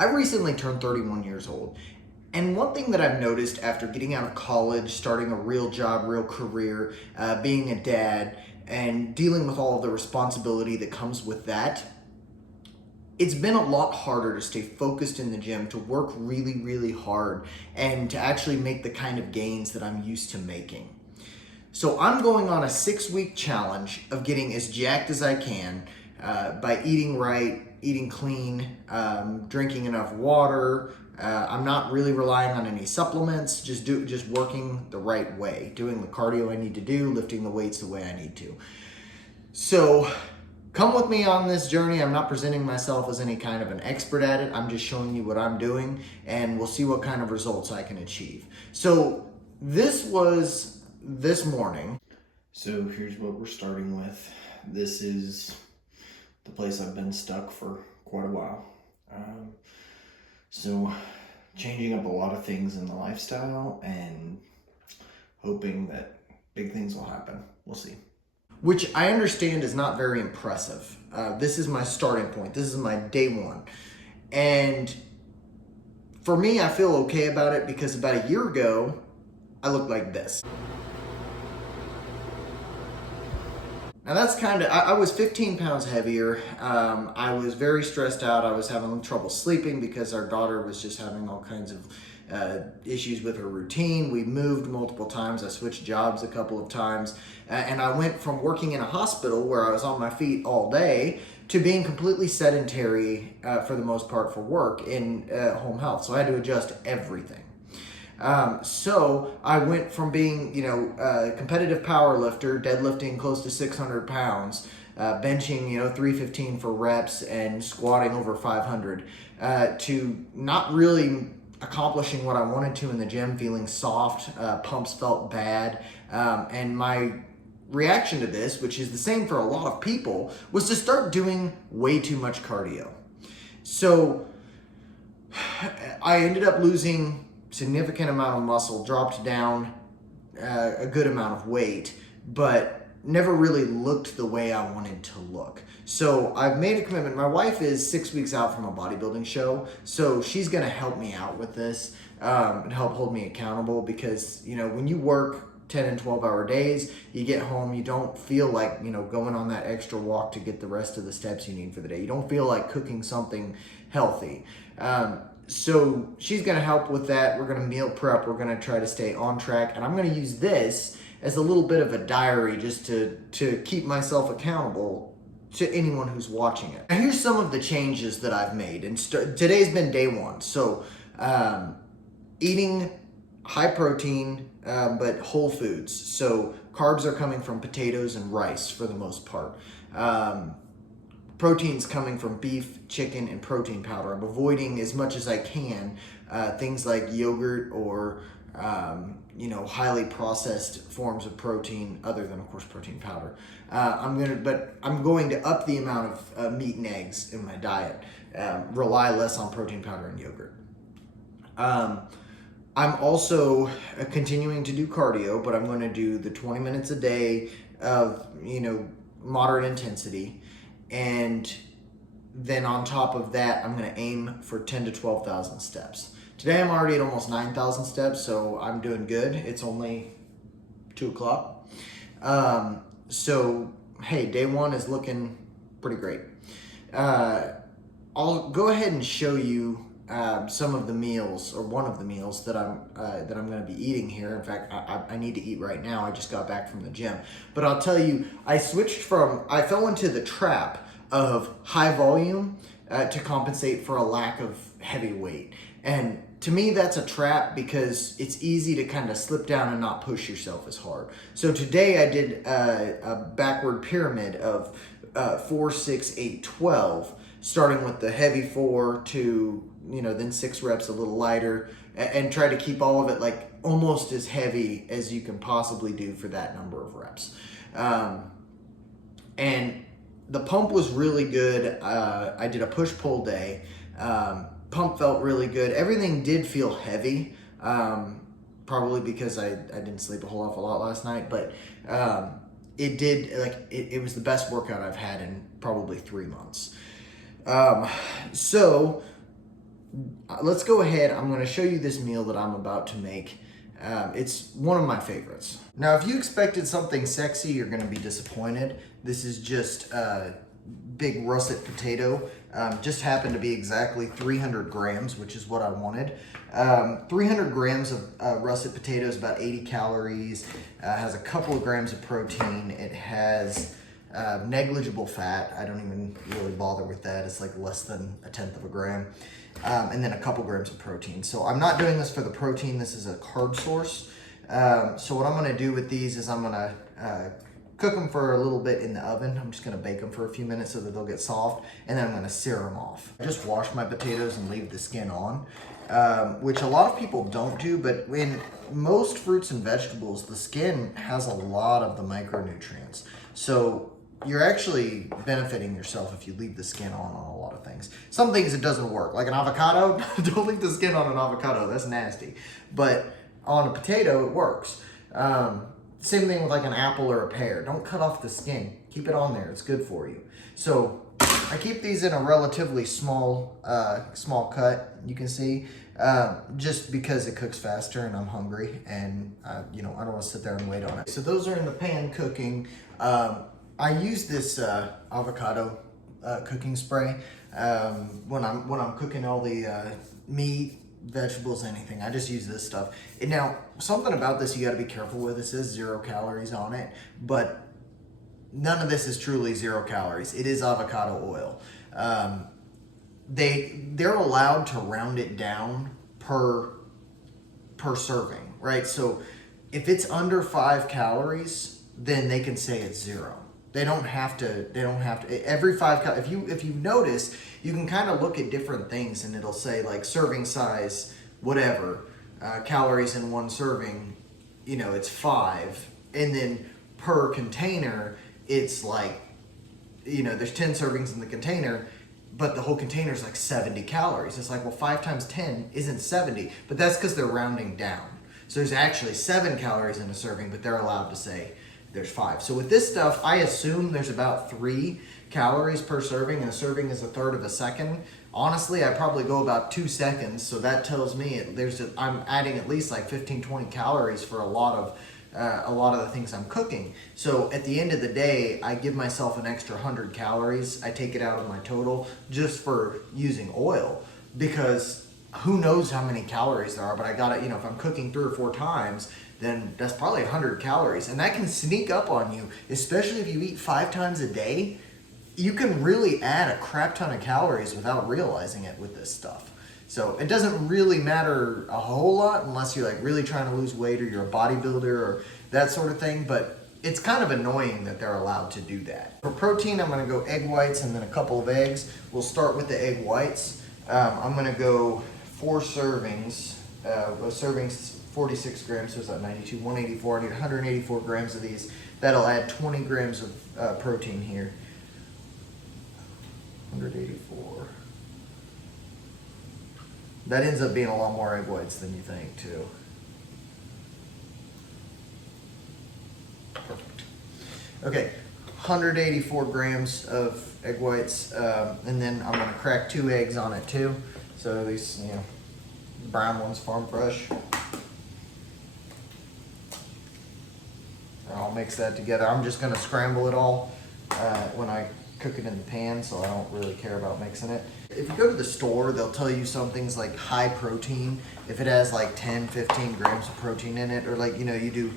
I recently turned 31 years old. And one thing that I've noticed after getting out of college, starting a real job, real career, being a dad, and dealing with all of the responsibility that comes with that, it's been a lot harder to stay focused in the gym, to work really, really hard, and to actually make the kind of gains that I'm used to making. So I'm going on a 6-week challenge of getting as jacked as I can by eating right, eating clean, drinking enough water. I'm not really relying on any supplements, just working the right way, doing the cardio I need to do, lifting the weights the way I need to. So come with me on this journey. I'm not presenting myself as any kind of an expert at it. I'm just showing you what I'm doing, and we'll see what kind of results I can achieve. So this was this morning. So here's what we're starting with. This is the place I've been stuck for quite a while. So changing up a lot of things in the lifestyle and hoping that big things will happen. We'll see. Which I understand is not very impressive. This is my starting point. This is my day one. And for me, I feel okay about it because about a year ago, I looked like this. Now that's I was 15 pounds heavier. I was very stressed out. I was having trouble sleeping because our daughter was just having all kinds of issues with her routine. We moved multiple times. I switched jobs a couple of times. And I went from working in a hospital where I was on my feet all day to being completely sedentary for the most part for work in home health. So I had to adjust everything. So I went from being, a competitive power lifter, deadlifting close to 600 pounds, benching, 315 for reps and squatting over 500, to not really accomplishing what I wanted to in the gym, feeling soft, pumps felt bad. And my reaction to this, which is the same for a lot of people, was to start doing way too much cardio. So I ended up losing significant amount of muscle, dropped down a good amount of weight, but never really looked the way I wanted to look. So I've made a commitment. My wife is 6 weeks out from a bodybuilding show, so she's gonna help me out with this and help hold me accountable because, when you work 10 and 12 hour days, you get home, you don't feel like, going on that extra walk to get the rest of the steps you need for the day. You don't feel like cooking something healthy. So she's gonna help with that. We're gonna meal prep. We're gonna try to stay on track. And I'm gonna use this as a little bit of a diary just to keep myself accountable to anyone who's watching it. Now here's some of the changes that I've made. And today's been day one. So eating high protein, but whole foods. So carbs are coming from potatoes and rice for the most part. Proteins coming from beef, chicken, and protein powder. I'm avoiding as much as I can things like yogurt or highly processed forms of protein, other than of course protein powder. I'm going to up the amount of meat and eggs in my diet. Rely less on protein powder and yogurt. I'm also continuing to do cardio, but I'm going to do the 20 minutes a day of moderate intensity. And then on top of that, I'm gonna aim for 10 to 12,000 steps. Today I'm already at almost 9,000 steps, so I'm doing good. It's only 2 o'clock. So hey, day one is looking pretty great. I'll go ahead and show you some of the meals, or one of the meals that I'm going to be eating here. In fact, I need to eat right now. I just got back from the gym. But I'll tell you, I fell into the trap of high volume to compensate for a lack of heavy weight. And to me, that's a trap because it's easy to kind of slip down and not push yourself as hard. So today I did a backward pyramid of 4, 6, 8, 12, starting with the heavy 4 to then 6 reps a little lighter, and try to keep all of it like almost as heavy as you can possibly do for that number of reps. And the pump was really good. I did a push-pull day. Pump felt really good. Everything did feel heavy, probably because I didn't sleep a whole awful lot last night, but it was the best workout I've had in probably 3 months. So let's go ahead. I'm going to show you this meal that I'm about to make. It's one of my favorites. Now, if you expected something sexy, you're going to be disappointed. This is just big russet potato. Just happened to be exactly 300 grams, which is what I wanted. 300 grams of russet potato is about 80 calories. Has a couple of grams of protein. It has negligible fat. I don't even really bother with that. It's like less than 1/10 of a gram. And then a couple grams of protein. So I'm not doing this for the protein. This is a carb source. So what I'm gonna do with these is I'm gonna cook them for a little bit in the oven. I'm just gonna bake them for a few minutes so that they'll get soft, and then I'm gonna sear them off. I just wash my potatoes and leave the skin on, which a lot of people don't do, but in most fruits and vegetables, the skin has a lot of the micronutrients. So you're actually benefiting yourself if you leave the skin on a lot of things. Some things it doesn't work, like an avocado, don't leave the skin on an avocado, that's nasty. But on a potato, it works. Same thing with like an apple or a pear. Don't cut off the skin, keep it on there, it's good for you. So I keep these in a relatively small cut, you can see, just because it cooks faster and I'm hungry and you know, I don't want to sit there and wait on it. So those are in the pan cooking. I use this avocado cooking spray when I'm cooking all the meat, vegetables, anything. I just use this stuff. And now, something about this you got to be careful with. It says 0 calories on it, but none of this is truly 0 calories. It is avocado oil. They're allowed to round it down per serving, right? So if it's under 5 calories, then they can say it's 0. They don't have to every 5 if you notice, you can kind of look at different things and it'll say like serving size, whatever, calories in one serving, you know, it's 5, and then per container it's like, you know, there's 10 servings in the container, but the whole container is like 70 calories. It's like, well, 5 times 10 isn't 70, but that's because they're rounding down. So there's actually 7 calories in a serving, but they're allowed to say there's 5. So with this stuff, I assume there's about 3 calories per serving, and a serving is 1/3 of a second. Honestly, I probably go about 2 seconds, so that tells me I'm adding at least like 15-20 calories for a lot of the things I'm cooking. So at the end of the day, I give myself an extra 100 calories. I take it out of my total just for using oil, because who knows how many calories there are, but I gotta, you know, if I'm cooking 3 or 4 times, then that's probably 100 calories. And that can sneak up on you, especially if you eat 5 times a day. You can really add a crap ton of calories without realizing it with this stuff. So it doesn't really matter a whole lot unless you're like really trying to lose weight or you're a bodybuilder or that sort of thing, but it's kind of annoying that they're allowed to do that. For protein, I'm gonna go egg whites and then a couple of eggs. We'll start with the egg whites. I'm gonna go 4 servings. A serving's 46 grams, so it's at 92, 184. I need 184 grams of these. That'll add 20 grams of protein here. 184. That ends up being a lot more egg whites than you think, too. Perfect. Okay, 184 grams of egg whites, and then I'm gonna crack 2 eggs on it too. So these, you know, brown ones, farm fresh. I'll mix that together. I'm just gonna scramble it all when I cook it in the pan, so I don't really care about mixing it. If you go to the store, they'll tell you some things like high protein, if it has like 10, 15 grams of protein in it, or like, you know, you do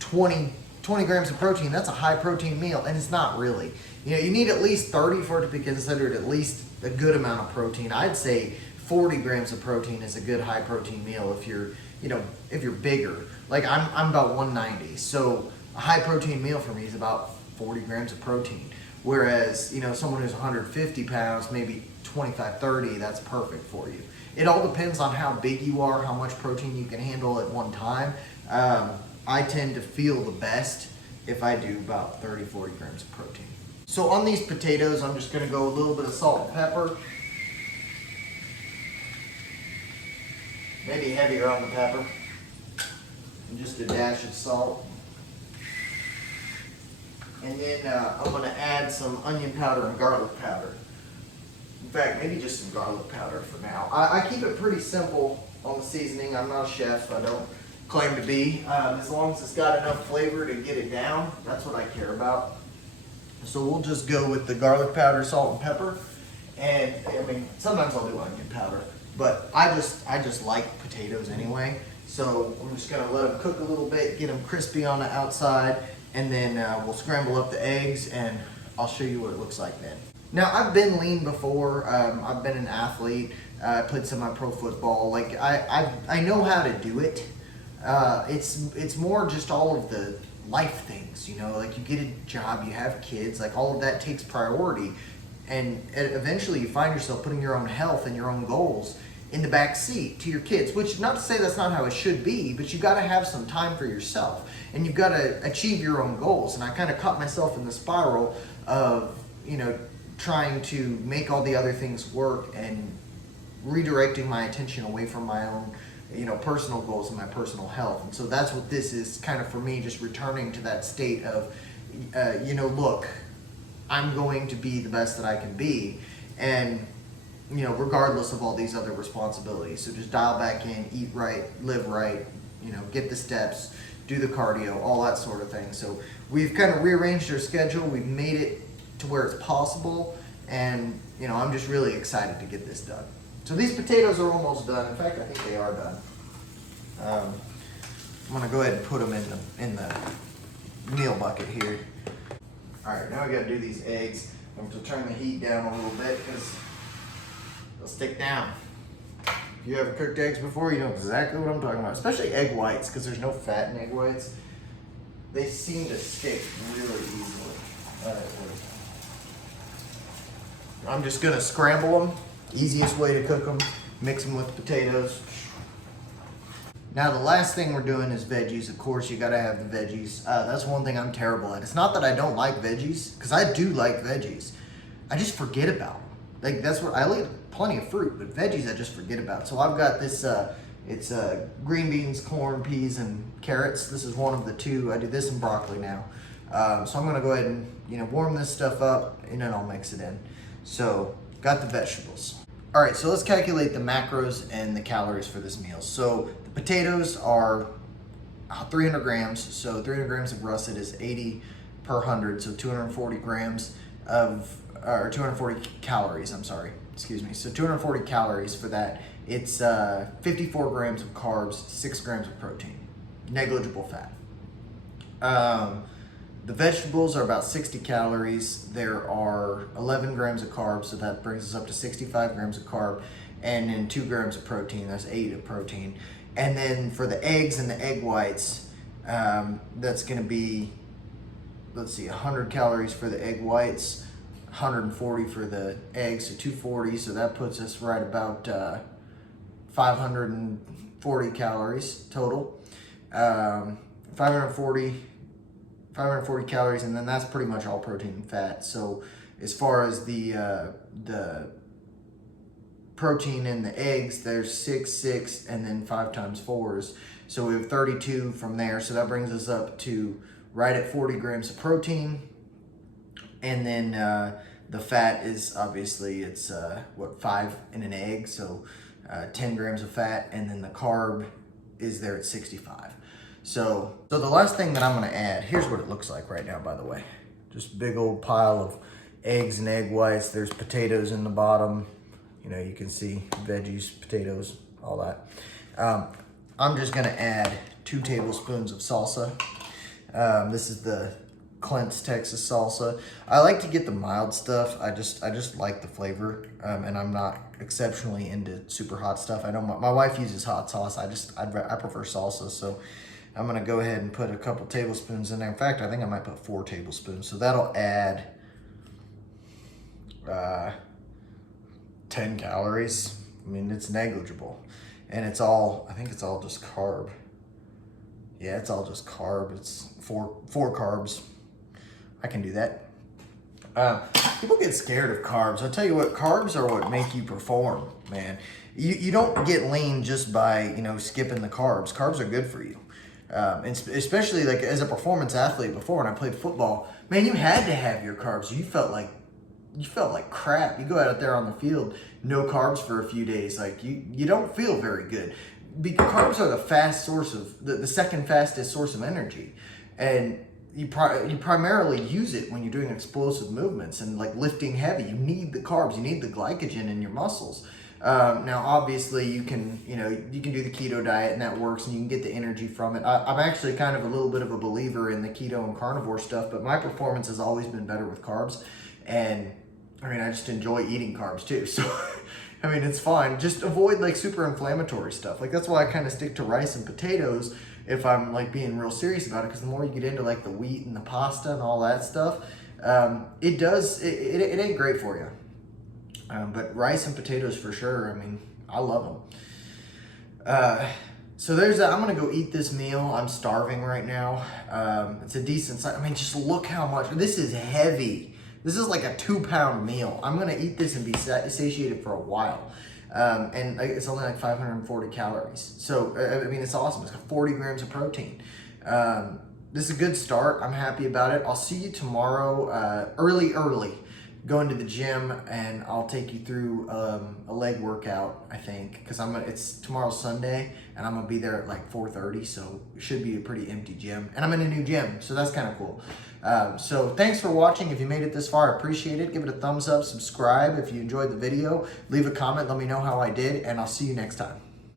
20 grams of protein, that's a high protein meal, and it's not really. You know, you need at least 30 for it to be considered at least a good amount of protein. I'd say 40 grams of protein is a good high protein meal if you're, you know, if you're bigger. Like I'm about 190, so a high protein meal for me is about 40 grams of protein. Whereas, you know, someone who's 150 pounds, maybe 25, 30, that's perfect for you. It all depends on how big you are, how much protein you can handle at one time. I tend to feel the best if I do about 30, 40 grams of protein. So on these potatoes, I'm just gonna go a little bit of salt and pepper. Maybe heavier on the pepper. And just a dash of salt. And then I'm gonna add some onion powder and garlic powder. fact, maybe just some garlic powder for now. I keep it pretty simple on the seasoning. I'm not a chef. I don't claim to be. As long as it's got enough flavor to get it down, that's what I care about. So we'll just go with the garlic powder, salt, and pepper. And I mean, sometimes I'll do onion powder, but I just like potatoes anyway. So I'm just gonna let them cook a little bit, get them crispy on the outside, and then we'll scramble up the eggs, and I'll show you what it looks like then. Now, I've been lean before. I've been an athlete. I played semi-pro football. Like I know how to do it. It's more just all of the life things, you know, like you get a job, you have kids, like all of that takes priority, and eventually you find yourself putting your own health and your own goals in the back seat to your kids, which not to say that's not how it should be, but you got to have some time for yourself and you've got to achieve your own goals. And I kind of caught myself in the spiral of, you know, trying to make all the other things work and redirecting my attention away from my own, you know, personal goals and my personal health. And so that's what this is kind of for me, just returning to that state of, you know, look, I'm going to be the best that I can be, and you know, regardless of all these other responsibilities. So just dial back in, eat right, live right, you know, get the steps, do the cardio, all that sort of thing. So we've kind of rearranged our schedule. We've made it to where it's possible, and you know, I'm just really excited to get this done. So these potatoes are almost done. In fact, I think they are done. I'm gonna go ahead and put them in the meal bucket here. All right, now we gotta do these eggs. I'm gonna turn the heat down a little bit because they'll stick down. If you ever cooked eggs before, you know exactly what I'm talking about, especially egg whites, because there's no fat in egg whites. They seem to stick really easily. I'm just gonna scramble them. Easiest way to cook them, mix them with potatoes. Now the last thing we're doing is veggies. Of course, you gotta have the veggies. That's one thing I'm terrible at. It's not that I don't like veggies, because I do like veggies. I just forget about them. Like that's what I like, plenty of fruit, but veggies I just forget about. So I've got this, it's green beans, corn, peas, and carrots. This is one of the two. I do this and broccoli now. So I'm gonna go ahead and, you know, warm this stuff up, and then I'll mix it in. So got the vegetables. All right, so let's calculate the macros and the calories for this meal. So the potatoes are 300 grams. So 300 grams of russet is 80 per 100. So 240 grams of, or 240 calories, I'm sorry, excuse me. So 240 calories for that. It's 54 grams of carbs, 6 grams of protein, negligible fat. The vegetables are about 60 calories. There are 11 grams of carbs, so that brings us up to 65 grams of carb, and then 2 grams of protein. That's 8 of protein. And then for the eggs and the egg whites, that's going to be, let's see, 100 calories for the egg whites, 140 for the eggs, so 240. So that puts us right about 540 calories total. 540 calories, and then that's pretty much all protein and fat. So as far as the protein in the eggs, there's 6, and then 5 times 4s. So we have 32 from there. So that brings us up to right at 40 grams of protein. And then the fat is obviously, it's 5 in an egg. So 10 grams of fat, and then the carb is there at 65. So the last thing that I'm gonna add, here's what it looks like right now, by the way. Just big old pile of eggs and egg whites. There's potatoes in the bottom. You know, you can see veggies, potatoes, all that. I'm just gonna add 2 tablespoons of salsa. This is the Clint's Texas salsa. I like to get the mild stuff. I just like the flavor, and I'm not exceptionally into super hot stuff. I know my wife uses hot sauce. I prefer salsa, so I'm gonna go ahead and put a couple tablespoons in there. In fact, I think I might put 4 tablespoons. So that'll add 10 calories. I mean, it's negligible. And it's all, I think it's all just carb. Yeah, it's all just carb. It's four carbs. I can do that. People get scared of carbs. I'll tell you what, carbs are what make you perform, man. You don't get lean just by, you know, skipping the carbs. Carbs are good for you. And especially like as a performance athlete before when I played football, man, you had to have your carbs. You felt like you felt like crap. You go out there on the field, no carbs for a few days, like you don't feel very good. Because carbs are the fast source of the second fastest source of energy, and you primarily use it when you're doing explosive movements and like lifting heavy. You need the carbs, you need the glycogen in your muscles. Now, obviously, you can do the keto diet and that works, and you can get the energy from it. I'm actually kind of a little bit of a believer in the keto and carnivore stuff, but my performance has always been better with carbs, and I mean, I just enjoy eating carbs too. So, I mean, it's fine. Just avoid like super inflammatory stuff. Like that's why I kind of stick to rice and potatoes if I'm like being real serious about it. Because the more you get into like the wheat and the pasta and all that stuff, it ain't great for you. But rice and potatoes for sure. I mean, I love them. So there's that. I'm gonna go eat this meal. I'm starving right now. It's a decent size. I mean, just look how much. This is heavy. This is like a 2-pound meal. I'm gonna eat this and be satiated for a while. And it's only like 540 calories. So, I mean, it's awesome. It's got 40 grams of protein. This is a good start. I'm happy about it. I'll see you tomorrow, early. Going to the gym, and I'll take you through a leg workout, I think, because it's tomorrow's Sunday, and I'm gonna be there at like 4:30, so it should be a pretty empty gym, and I'm in a new gym, so that's kind of cool. So thanks for watching. If you made it this far, I appreciate it. Give it a thumbs up, subscribe if you enjoyed the video, leave a comment, let me know how I did, and I'll see you next time.